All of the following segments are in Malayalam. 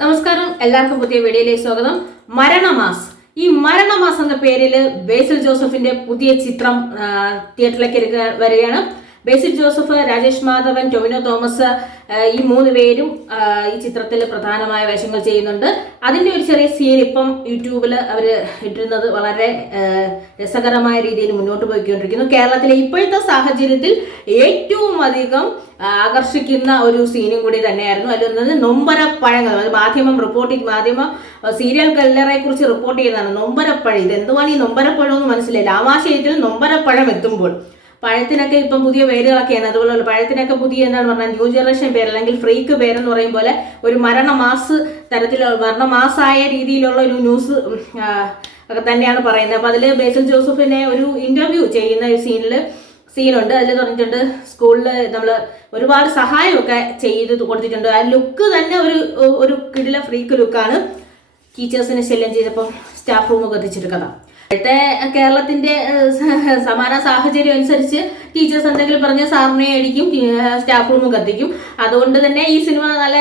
നമസ്കാരം, എല്ലാവർക്കും പുതിയ വീഡിയോയിലേക്ക് സ്വാഗതം. മരണമാസ്. ഈ മരണമാസ് എന്ന പേരിൽ ബേസിൽ ജോസഫിന്റെ പുതിയ ചിത്രം തിയേറ്ററിലേക്ക് വരികയാണ്. ബേസിൽ ജോസഫ്, രാജേഷ് മാധവൻ, ടൊവിനോ തോമസ്, ഈ മൂന്ന് പേരും ഈ ചിത്രത്തിൽ പ്രധാനമായ വേഷങ്ങൾ ചെയ്യുന്നുണ്ട്. അതിന്റെ ഒരു ചെറിയ സീൻ ഇപ്പം യൂട്യൂബിൽ അവർ ഇട്ടിരുന്നത് വളരെ രസകരമായ രീതിയിൽ മുന്നോട്ട് പോയിക്കൊണ്ടിരിക്കുന്നു. കേരളത്തിലെ ഇപ്പോഴത്തെ സാഹചര്യത്തിൽ ഏറ്റവും അധികം ആകർഷിക്കുന്ന ഒരു സീനും കൂടി തന്നെയായിരുന്നു. അതിൽ നൊമ്പരപ്പഴങ്ങൾ, അത് മാധ്യമ സീരിയൽ കല്ലറെ കുറിച്ച് റിപ്പോർട്ട് ചെയ്യുന്നതാണ്. നൊമ്പരപ്പഴം, ഇത് എന്തുവാണ് ഈ നൊമ്പരപ്പഴം എന്ന് മനസ്സിലായില്ല. ആമാശയത്തിൽ നൊമ്പരപ്പഴം എത്തുമ്പോൾ പഴത്തിനൊക്കെ ഇപ്പം പുതിയ പേരുകളൊക്കെയാണ്. അതുപോലെ പഴത്തിനൊക്കെ പുതിയ എന്താണ് പറഞ്ഞാൽ ന്യൂ ജനറേഷൻ പേര് അല്ലെങ്കിൽ ഫ്രീക്ക് പേരെന്ന് പറയും പോലെ ഒരു മരണമാസ് തരത്തിലുള്ള മരണമാസായ രീതിയിലുള്ള ഒരു ന്യൂസ് ഒക്കെ തന്നെയാണ് പറയുന്നത്. അപ്പൊ അതിൽ ബേസിൽ ജോസഫിനെ ഒരു ഇന്റർവ്യൂ ചെയ്യുന്ന ഒരു സീനുണ്ട്. അതിൽ പറഞ്ഞിട്ടുണ്ട് സ്കൂളിൽ നമ്മൾ ഒരുപാട് സഹായമൊക്കെ ചെയ്ത് കൊടുത്തിട്ടുണ്ട്. ആ ലുക്ക് തന്നെ ഒരു കിടില ഫ്രീക്ക് ലുക്കാണ്. ടീച്ചേഴ്സിനെ ശല്യം ചെയ്തപ്പോൾ സ്റ്റാഫ് റൂം കത്തിച്ചിട്ട് കഥ. ഇപ്പോഴത്തെ കേരളത്തിന്റെ സമാന സാഹചര്യം അനുസരിച്ച് ടീച്ചേഴ്സ് എന്തെങ്കിലും പറഞ്ഞ സാറിനെ അടിക്കും, സ്റ്റാഫ് റൂമും കത്തിക്കും. അതുകൊണ്ട് തന്നെ ഈ സിനിമ നല്ല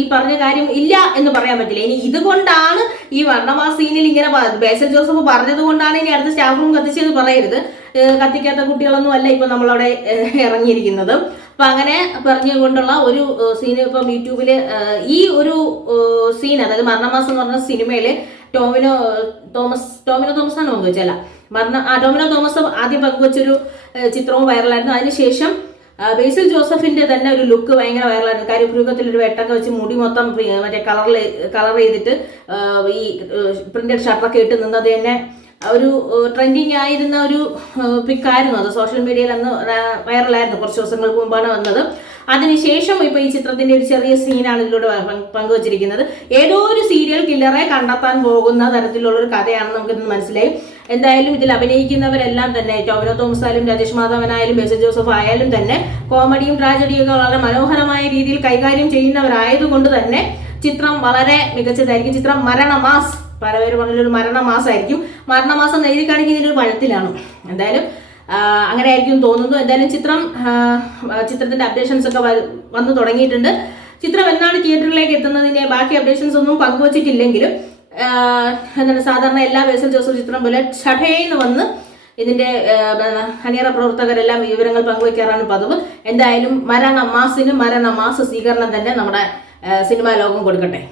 ഈ പറഞ്ഞ കാര്യം ഇല്ല എന്ന് പറയാൻ പറ്റില്ല. ഇനി ഇതുകൊണ്ടാണ് ഈ വർണ്ണമാ സീനിൽ ഇങ്ങനെ ബേസിൽ ജോസഫ് പറഞ്ഞത് കൊണ്ടാണ് ഇനി അടുത്ത സ്റ്റാഫ് റൂം കത്തിച്ചത് പറയരുത്. കത്തിക്കാത്ത കുട്ടികളൊന്നും അല്ല ഇപ്പൊ നമ്മളവിടെ ഇറങ്ങിയിരിക്കുന്നത്. അപ്പൊ അങ്ങനെ പറഞ്ഞുകൊണ്ടുള്ള ഒരു സീൻ ഇപ്പം യൂട്യൂബില് ഈ ഒരു സീൻ, അതായത് മരണമാസം എന്ന് പറഞ്ഞ സിനിമയില് ടോമിനോ തോമസ് ആണ് പങ്കുവെച്ചല്ല ടോമിനോ തോമസ് ആദ്യം പങ്കുവെച്ചൊരു ചിത്രവും വൈറലായിരുന്നു. അതിനുശേഷം ബേസിൽ ജോസഫിന്റെ തന്നെ ഒരു ലുക്ക് ഭയങ്കര വൈറലായിരുന്നു. കാര്യപുരുക്കത്തിൽ ഒരു വെട്ടൊക്കെ വെച്ച് മുടി മൊത്തം മറ്റേ കളർ ചെയ്തിട്ട് ഈ പ്രിന്റഡ് ഷർട്ടൊക്കെ ഇട്ട് നിന്നത് തന്നെ ഒരു ട്രെൻഡിങ് ആയിരുന്ന ഒരു പിക്കായിരുന്നു. അത് സോഷ്യൽ മീഡിയയിൽ അന്ന് വൈറലായിരുന്നു. കുറച്ച് ദിവസങ്ങൾക്ക് മുമ്പാണ് വന്നത്. അതിനുശേഷം ഇപ്പൊ ഈ ചിത്രത്തിന്റെ ഒരു ചെറിയ സീനാണ് ഇതിലൂടെ പങ്കുവച്ചിരിക്കുന്നത്. ഏതോ ഒരു സീരിയൽ കില്ലറെ കണ്ടെത്താൻ പോകുന്ന തരത്തിലുള്ള ഒരു കഥയാണെന്ന് നമുക്കിന്ന് മനസ്സിലായി. എന്തായാലും ഇതിൽ അഭിനയിക്കുന്നവരെല്ലാം തന്നെ ടൊവിനോ തോമസ് ആയാലും രാജേഷ് മാധവനായാലും ബേസിൽ ജോസഫ് ആയാലും തന്നെ കോമഡിയും ട്രാജഡിയും ഒക്കെ വളരെ മനോഹരമായ രീതിയിൽ കൈകാര്യം ചെയ്യുന്നവരായതുകൊണ്ട് തന്നെ ചിത്രം വളരെ മികച്ചതായിരിക്കും. ചിത്രം മരണമാസ്, പല പേര് പറഞ്ഞൊരു മരണമാസമായിരിക്കും. മരണമാസം എഴുതി കാണിക്കുന്ന ഒരു പഴത്തിലാണ്. എന്തായാലും അങ്ങനെ ആയിരിക്കും തോന്നുന്നു. എന്തായാലും ചിത്രത്തിന്റെ അപ്ഡേഷൻസ് ഒക്കെ വന്നു തുടങ്ങിയിട്ടുണ്ട്. ചിത്രം എന്നാണ് തിയേറ്ററിലേക്ക് എത്തുന്നതിന്റെ ബാക്കി അപ്ഡേഷൻസ് ഒന്നും പങ്കുവച്ചിട്ടില്ലെങ്കിലും എന്താണ് സാധാരണ എല്ലാ ബേസിൽ ജോസഫ് ചിത്രം പോലെ ഷഠേന്ന് വന്ന് ഇതിന്റെ അണിയറ പ്രവർത്തകരെല്ലാം വിവരങ്ങൾ പങ്കുവയ്ക്കാറാണ് പതിവ്. എന്തായാലും മരണമാസ സ്വീകരണം തന്നെ നമ്മുടെ സിനിമാ ലോകം കൊടുക്കട്ടെ.